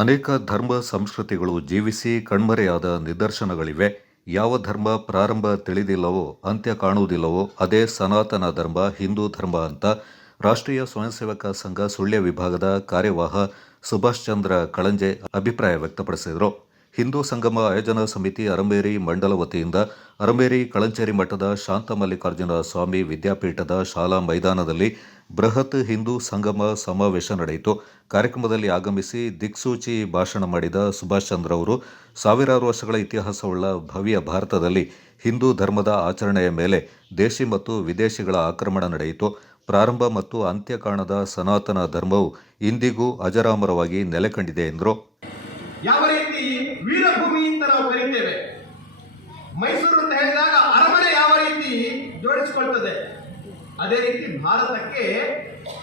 ಅನೇಕ ಧರ್ಮ ಸಂಸ್ಕೃತಿಗಳು ಜೀವಿಸಿ ಕಣ್ಮರೆಯಾದ ನಿದರ್ಶನಗಳಿವೆ. ಯಾವ ಧರ್ಮ ಪ್ರಾರಂಭ ತಿಳಿದಿಲ್ಲವೋ ಅಂತ್ಯ ಕಾಣುವುದಿಲ್ಲವೋ ಅದೇ ಸನಾತನ ಧರ್ಮ, ಹಿಂದೂ ಧರ್ಮ ಅಂತ ರಾಷ್ಟ್ರೀಯ ಸ್ವಯಂ ಸೇವಕ ಸಂಘ ಸುಳ್ಯ ವಿಭಾಗದ ಕಾರ್ಯವಾಹ ಸುಭಾಷ್ ಚಂದ್ರ ಕಳಂಜೆ ಅಭಿಪ್ರಾಯ ವ್ಯಕ್ತಪಡಿಸಿದರು. ಹಿಂದೂ ಸಂಗಮ ಆಯೋಜನಾ ಸಮಿತಿ ಅರಂಬೇರಿ ಮಂಡಲ ವತಿಯಿಂದ ಅರಂಬೇರಿ ಕಳಂಚೇರಿ ಮಠದ ಶಾಂತ ಮಲ್ಲಿಕಾರ್ಜುನ ಸ್ವಾಮಿ ವಿದ್ಯಾಪೀಠದ ಶಾಲಾ ಮೈದಾನದಲ್ಲಿ ಬೃಹತ್ ಹಿಂದೂ ಸಂಗಮ ಸಮಾವೇಶ ನಡೆಯಿತು. ಕಾರ್ಯಕ್ರಮದಲ್ಲಿ ಆಗಮಿಸಿ ದಿಕ್ಸೂಚಿ ಭಾಷಣ ಮಾಡಿದ ಸುಭಾಷ್ ಚಂದ್ರ ಅವರು, ಸಾವಿರಾರು ವರ್ಷಗಳ ಇತಿಹಾಸವುಳ್ಳ ಭವ್ಯ ಭಾರತದಲ್ಲಿ ಹಿಂದೂ ಧರ್ಮದ ಆಚರಣೆಯ ಮೇಲೆ ದೇಶಿ ಮತ್ತು ವಿದೇಶಿಗಳ ಆಕ್ರಮಣ ನಡೆಯಿತು. ಪ್ರಾರಂಭ ಮತ್ತು ಅಂತ್ಯ ಕಾಣದ ಸನಾತನ ಧರ್ಮವು ಇಂದಿಗೂ ಅಜರಾಮರವಾಗಿ ನೆಲೆ ಕಂಡಿದೆ ಎಂದರು. ಯಾವ ರೀತಿ ವೀರಭೂಮಿ ಅಂತ ನಾವು ಕರೀತೇವೆ, ಮೈಸೂರು ಅಂತ ಹೇಳಿದಾಗ ಅರಮನೆ ಯಾವ ರೀತಿ ಜೋಡಿಸಿಕೊಳ್ತದೆ, ಅದೇ ರೀತಿ ಭಾರತಕ್ಕೆ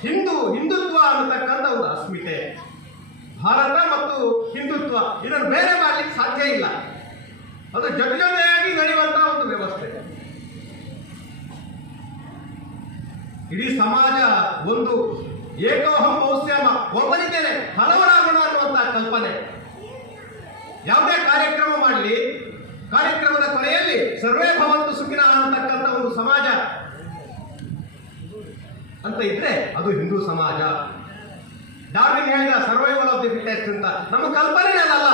ಹಿಂದುತ್ವ ಅನ್ನತಕ್ಕಂಥ ಒಂದು ಅಸ್ಮಿತೆ. ಭಾರತ ಮತ್ತು ಹಿಂದುತ್ವ ಇದನ್ನು ಬೇರೆ ಮಾಡಲಿಕ್ಕೆ ಸಾಧ್ಯ ಇಲ್ಲ. ಅದು ಜೊತೆಯಾಗಿ ನಡೆಯುವಂತಹ ಒಂದು ವ್ಯವಸ್ಥೆ. ಇಡೀ ಸಮಾಜ ಒಂದು ಏಕೋಹಂ ಬಹುಸ್ಯಾಮ, ಒಬ್ಬನಿದ್ದೇನೆ ಹಲವರಾಗೋಣ ಅನ್ನುವಂತಹ ಕಲ್ಪನೆ. ಯಾವುದೇ ಕಾರ್ಯಕ್ರಮ ಮಾಡಲಿ, ಕಾರ್ಯಕ್ರಮದ ಕೊನೆಯಲ್ಲಿ ಸರ್ವೇ ಭವಂತು ಸುಖಿನ ಅನ್ನತಕ್ಕಂಥ ಒಂದು ಸಮಾಜ ಅಂತ ಇದ್ರೆ ಅದು ಹಿಂದೂ ಸಮಾಜ. ಡಾರ್ವಿನ್ ಹೇಳಿದ ಸರ್ವೈವಲ್ ಆಫ್ ದಿ ಫಿಟೆಸ್ಟ್ ಅಂತ. ನಮ್ಮ ಕಲ್ಪನೆ ಅಲ್ಲ.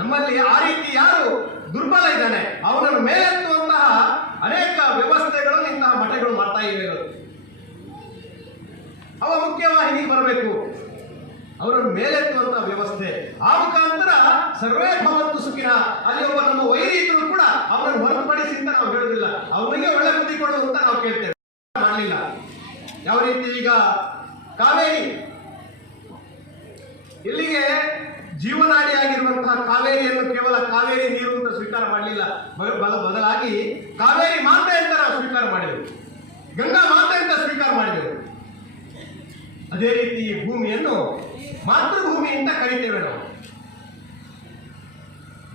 ನಮ್ಮಲ್ಲಿ ಆ ರೀತಿ ಯಾರು ದುರ್ಬಲ ಇದ್ದಾನೆ ಅವನನ್ನು ಮೇಲೆತ್ತುವಂತಹ ಅನೇಕ ವ್ಯವಸ್ಥೆಗಳನ್ನು ಇಂತಹ ಮಠಗಳು ಮಾಡ್ತಾ ಇವೆ. ಅವ ಮುಖ್ಯವಾಹಿನಿಗೆ ಬರಬೇಕು, ಅವರನ್ನು ಮೇಲೆತ್ತುವಂತಹ ವ್ಯವಸ್ಥೆ. ಆ ಮುಖಾಂತರ ಸರ್ವೇ ಭವಂತು ಸುಖಿನ. ಅಲ್ಲಿ ಒಬ್ಬ ನಮ್ಮ ವೈರಿ ಇದ್ರು ಕೂಡ ಅವರನ್ನು ಹೊರತುಪಡಿಸಿ ಅಂತ ನಾವು ಹೇಳುವುದಿಲ್ಲ, ಅವನಿಗೆ ಒಳ್ಳೆ ಬುದ್ಧಿ ಕೊಡು ಅಂತ ನಾವು ಕೇಳ್ತೇವೆ. ಮಾಡಲಿಲ್ಲ. ಯಾವ ರೀತಿ ಈಗ ಕಾವೇರಿ, ಇಲ್ಲಿಗೆ ಜೀವನಾಡಿಯಾಗಿರುವಂತಹ ಕಾವೇರಿಯನ್ನು ಕೇವಲ ಕಾವೇರಿ ನೀರು ಅಂತ ಸ್ವೀಕಾರ ಮಾಡಲಿಲ್ಲ, ಬದಲಾಗಿ ಕಾವೇರಿ ಮಾತೆ ಅಂತ ನಾವು ಸ್ವೀಕಾರ ಮಾಡಿದೆವು, ಗಂಗಾ ಮಾತೆ ಅಂತ ಸ್ವೀಕಾರ ಮಾಡಿದೆವು. ಅದೇ ರೀತಿ ಈ ಭೂಮಿಯನ್ನು ಮಾತೃಭೂಮಿ ಅಂತ ಕರಿತೇವೆ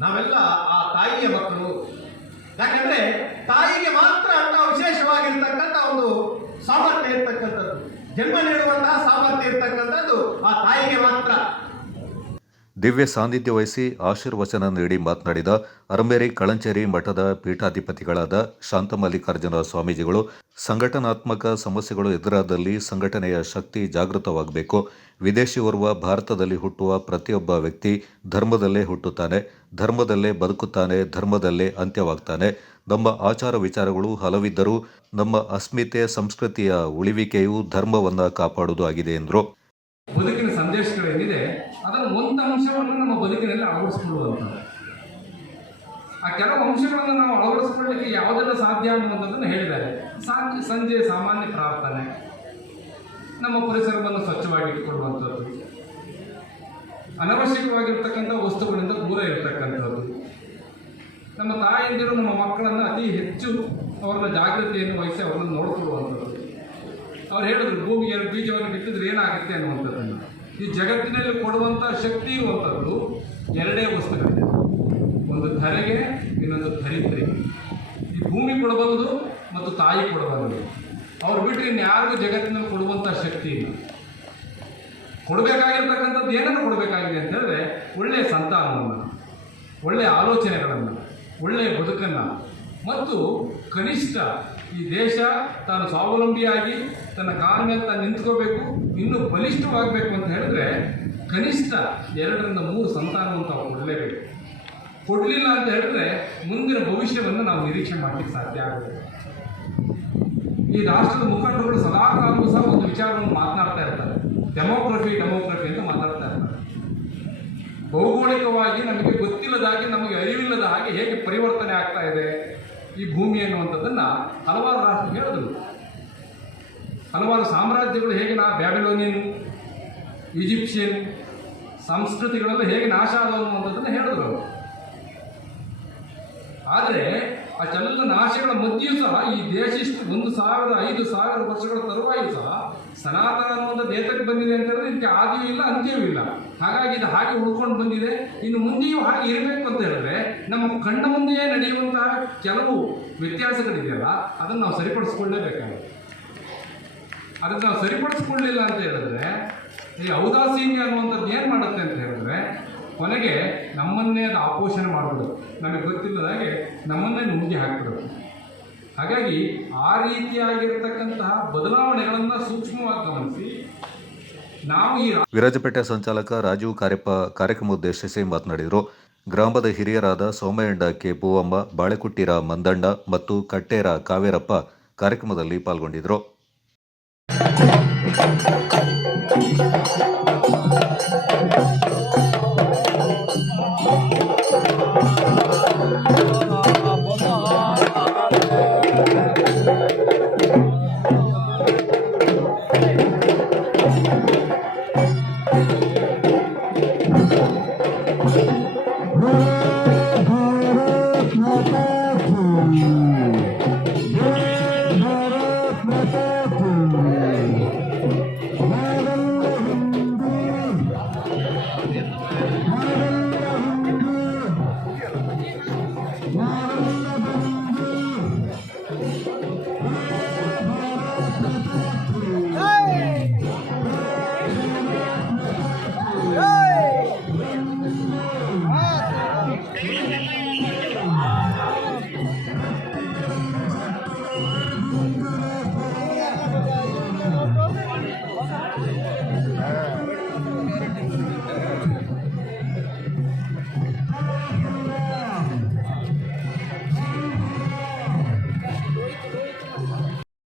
ನಾವೆಲ್ಲ ಆ ತಾಯಿಯ ಮಕ್ಕಳು. ಯಾಕಂದ್ರೆ ತಾಯಿಗೆ ಮಾತ್ರ ಅಂತ ವಿಶೇಷವಾಗಿರ್ತಕ್ಕಂಥ ಒಂದು ಸಾಮರ್ಥ್ಯ ಇರ್ತಕ್ಕಂಥದ್ದು, ಜನ್ಮ ನೀಡುವಂತಹ ಸಾಮರ್ಥ್ಯ ಇರ್ತಕ್ಕಂಥದ್ದು ಆ ತಾಯಿಗೆ ಮಾತ್ರ. ದಿವ್ಯ ಸಾನ್ನಿಧ್ಯ ವಹಿಸಿ ಆಶೀರ್ವಚನ ನೀಡಿ ಮಾತನಾಡಿದ ಅರಂಬೇರಿ ಕಳಂಚೇರಿ ಮಠದ ಪೀಠಾಧಿಪತಿಗಳಾದ ಶಾಂತ ಮಲ್ಲಿಕಾರ್ಜುನ ಸ್ವಾಮೀಜಿಗಳು, ಸಂಘಟನಾತ್ಮಕ ಸಮಸ್ಯೆಗಳು ಎದುರಾದಲ್ಲಿ ಸಂಘಟನೆಯ ಶಕ್ತಿ ಜಾಗೃತವಾಗಬೇಕು. ವಿದೇಶಿಯೋರ್ವ ಭಾರತದಲ್ಲಿ ಹುಟ್ಟುವ ಪ್ರತಿಯೊಬ್ಬ ವ್ಯಕ್ತಿ ಧರ್ಮದಲ್ಲೇ ಹುಟ್ಟುತ್ತಾನೆ, ಧರ್ಮದಲ್ಲೇ ಬದುಕುತ್ತಾನೆ, ಧರ್ಮದಲ್ಲೇ ಅಂತ್ಯವಾಗ್ತಾನೆ. ನಮ್ಮ ಆಚಾರ ವಿಚಾರಗಳು ಹಲವಿದ್ದರೂ ನಮ್ಮ ಅಸ್ಮಿತೆ ಸಂಸ್ಕೃತಿಯ ಉಳಿವಿಕೆಯು ಧರ್ಮವನ್ನು ಕಾಪಾಡುವುದು ಆಗಿದೆ ಎಂದರು. ಬದುಕಿನ ಸಂದೇಶಗಳೇನಿದೆ ಅದನ್ನು ಒಂದು ಅಂಶವನ್ನು ನಮ್ಮ ಬದುಕಿನಲ್ಲಿ ಅಳವಡಿಸ್ಕೊಳ್ಳುವಂಥದ್ದು. ಆ ಕೆಲವು ಅಂಶಗಳನ್ನು ನಾವು ಅಳವಡಿಸ್ಕೊಳ್ಳಲಿಕ್ಕೆ ಯಾವುದೆಲ್ಲ ಸಾಧ್ಯ ಅನ್ನುವಂಥದ್ದನ್ನು ಹೇಳಿದ್ದಾರೆ. ಸಂಜೆ ಸಾಮಾನ್ಯ ಪ್ರಾರ್ಥನೆ, ನಮ್ಮ ಪರಿಸರವನ್ನು ಸ್ವಚ್ಛವಾಗಿ ಇಟ್ಟುಕೊಳ್ಳುವಂಥದ್ದು, ಅನವಶ್ಯಕವಾಗಿರ್ತಕ್ಕಂಥ ವಸ್ತುಗಳಿಂದ ದೂರ ಇರತಕ್ಕಂಥದ್ದು, ನಮ್ಮ ತಾಯಂದಿರು ನಮ್ಮ ಮಕ್ಕಳನ್ನು ಅತಿ ಹೆಚ್ಚು ಅವರನ್ನ ಜಾಗೃತಿಯನ್ನು ವಹಿಸಿ ಅವರನ್ನು ನೋಡಿಕೊಳ್ಳುವಂಥದ್ದು. ಅವ್ರು ಹೇಳಿದ್ರು, ಭೂಮಿಗೆ ಬೀಜವನ್ನು ಬಿತ್ತಿದ್ರೆ ಏನಾಗುತ್ತೆ ಅನ್ನುವಂಥದ್ದನ್ನು. ಈ ಜಗತ್ತಿನಲ್ಲಿ ಕೊಡುವಂಥ ಶಕ್ತಿ ಇರುವಂಥದ್ದು ಎರಡೇ ವಸ್ತುಗಳಿದೆ, ಒಂದು ಧರೆಗೆ, ಇನ್ನೊಂದು ಧರಿತ್ರಿಗೆ. ಈ ಭೂಮಿ ಕೊಡಬಹುದು ಮತ್ತು ತಾಯಿ ಕೊಡಬಹುದು. ಅವ್ರು ಬಿಟ್ಟರೆ ಇನ್ಯಾರಿಗೂ ಜಗತ್ತಿನಲ್ಲಿ ಕೊಡುವಂಥ ಶಕ್ತಿ ಇಲ್ಲ. ಕೊಡಬೇಕಾಗಿರ್ತಕ್ಕಂಥದ್ದು ಏನನ್ನು ಕೊಡಬೇಕಾಗಿದೆ ಅಂತ ಹೇಳಿದ್ರೆ ಒಳ್ಳೆಯ ಸಂತಾನವನ್ನು, ಒಳ್ಳೆಯ ಆಲೋಚನೆಗಳನ್ನು, ಒಳ್ಳೆಯ ಬದುಕನ್ನು, ಮತ್ತು ಕನಿಷ್ಠ ಈ ದೇಶ ತಾನು ಸ್ವಾವಲಂಬಿಯಾಗಿ ತನ್ನ ಕಾಲ ಮೇಲೆ ತಾನು ನಿಂತ್ಕೋಬೇಕು, ಇನ್ನೂ ಬಲಿಷ್ಠವಾಗಬೇಕು ಅಂತ ಹೇಳಿದ್ರೆ ಕನಿಷ್ಠ 2-3 ಸಂತಾನವನ್ನು ತಾವು ಕೊಡಲೇಬೇಕು. ಕೊಡಲಿಲ್ಲ ಅಂತ ಹೇಳಿದ್ರೆ ಮುಂದಿನ ಭವಿಷ್ಯವನ್ನು ನಾವು ನಿರೀಕ್ಷೆ ಮಾಡಲಿಕ್ಕೆ ಸಾಧ್ಯ ಆಗುತ್ತೆ. ಈ ರಾಷ್ಟ್ರದ ಮುಖಂಡರುಗಳು ಸದಾ ಕಾಲವೂ ಸಹ ಒಂದು ವಿಚಾರವನ್ನು ಮಾತನಾಡ್ತಾ ಇರ್ತಾರೆ, ಡೆಮೋಕ್ರಫಿ ಅಂತ ಮಾತಾಡ್ತಾ ಇರ್ತಾರೆ. ಭೌಗೋಳಿಕವಾಗಿ ನಮಗೆ ಗೊತ್ತಿಲ್ಲದಾಗಿ, ನಮಗೆ ಅರಿವಿಲ್ಲದ ಹಾಗೆ ಹೇಗೆ ಪರಿವರ್ತನೆ ಆಗ್ತಾ ಇದೆ ಈ ಭೂಮಿ ಅನ್ನುವಂಥದ್ದನ್ನು ಹಲವಾರು ರಾಷ್ಟ್ರ ಹೇಳಿದ್ರು. ಹಲವಾರು ಸಾಮ್ರಾಜ್ಯಗಳು ಹೇಗೆ ಬ್ಯಾಬಿಲೋನಿಯನ್, ಈಜಿಪ್ಷಿಯನ್ ಸಂಸ್ಕೃತಿಗಳೆಲ್ಲ ಹೇಗೆ ನಾಶ ಆದವು ಅನ್ನುವಂಥದ್ದನ್ನು ಹೇಳಿದ್ರು. ಆದರೆ ಅಷ್ಟೆಲ್ಲ ನಾಶಗಳ ಮಧ್ಯೆಯೂ ಸಹ ಈ ದೇಶ 1,000-5,000 ವರ್ಷಗಳ ತರುವಾಯೂ ಸಹ ಸನಾತನ ಅನ್ನುವಂಥದ್ದು ಏತಕ್ಕೆ ಬಂದಿದೆ ಅಂತ ಹೇಳಿದ್ರೆ ಇದಕ್ಕೆ ಆದಿಯೂ ಇಲ್ಲ, ಅಂತ್ಯವೂ ಇಲ್ಲ. ಹಾಗಾಗಿ ಇದು ಹಾಗೆ ಉಳ್ಕೊಂಡು ಬಂದಿದೆ. ಇನ್ನು ಮುಂದೆಯೂ ಹಾಗೆ ಇರಬೇಕು ಅಂತ ಹೇಳಿದ್ರೆ ನಮ್ಮ ಕಣ್ಣ ಮುಂದೆಯೇ ನಡೆಯುವಂತಹ ಕೆಲವು ವ್ಯತ್ಯಾಸಗಳಿದೆಯಲ್ಲ ಅದನ್ನು ನಾವು ಸರಿಪಡಿಸ್ಕೊಳ್ಳೇಬೇಕಾಗುತ್ತೆ. ಅದನ್ನು ನಾವು ಸರಿಪಡಿಸ್ಕೊಳ್ಳಿಲ್ಲ ಅಂತ ಹೇಳಿದ್ರೆ ಈ ಔದಾಸೀನ್ಯ ಅನ್ನುವಂಥದ್ದು ಏನು ಮಾಡುತ್ತೆ ಅಂತ ಹೇಳಿದ್ರೆ ಕೊನೆಗೆ ನಮ್ಮನ್ನೇ ಅದು ಆಪೋಷಣೆ ಮಾಡಿಬಿಡೋದು, ನಮಗೆ ಗೊತ್ತಿಲ್ಲದಾಗೆ ನಮ್ಮನ್ನೇ ನುಂಗಿ ಹಾಕ್ಬಿಡೋದು. ಹಾಗಾಗಿ ಆ ರೀತಿಯಾಗಿರ್ತಕ್ಕಂತಹ ಬದಲಾವಣೆಗಳನ್ನು ಸೂಕ್ಷ್ಮವಾಗಿ ಗಮನಿಸಿ ನಾವು ಈ ವಿರಾಜಪೇಟೆ ಸಂಚಾಲಕ ರಾಜೀವ್ ಕಾರ್ಯಪ್ಪ ಕಾರ್ಯಕ್ರಮ ಉದ್ದೇಶಿಸಿ ಮಾತನಾಡಿದರು. ಗ್ರಾಮದ ಹಿರಿಯರಾದ ಸೋಮಯ್ಯಂಡ ಕೆ ಪೂವಮ್ಮ, ಬಾಳೆಕುಟ್ಟಿರ ಮಂದಣ್ಣ ಮತ್ತು ಕಟ್ಟೇರ ಕಾವೇರಪ್ಪ ಕಾರ್ಯಕ್ರಮದಲ್ಲಿ ಪಾಲ್ಗೊಂಡಿದ್ದರು.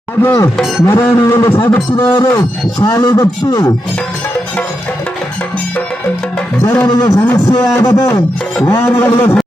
ಹಾಗೂ ಮೆರವಣಿಗೆಯಲ್ಲಿ ಸಾಗುತ್ತಿರುವವರು ಶಾಲೆಗಟ್ಟಿ ಜನರಿಗೆ ಸಮಸ್ಯೆಯಾಗದೆ ವಾಹನಗಳಿಗೆ